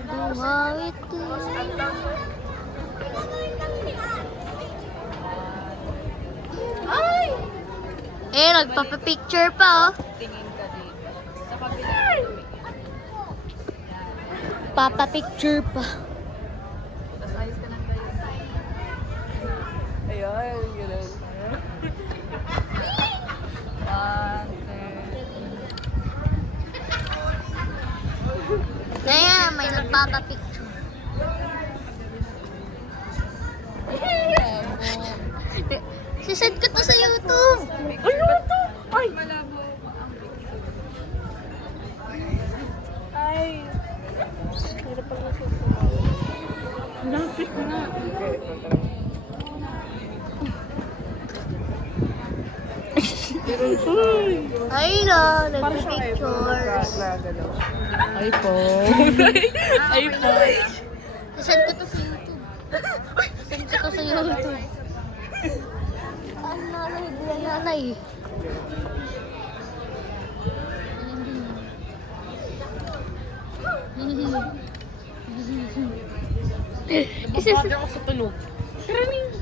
gumawit. Ay! Eh, nagpapapicture pa, oh. Tingin ka dito. Sa kabila. Papapicture pa. Tapos ayos ka ng tayo. Ayun, gano'n. Kaya may nagpapapicture. Sisend ko to sa YouTube. Ay, YouTube! Ay! Malabo ang Ay! Hirap pala sa lapit na. Ay na, nagpapictures. iPhone. iPhone. Sisend ko to sa YouTube. Sisend ko to sa YouTube. Ang nanay, buwan nanay. Napapagod ako sa tulog. Karaning.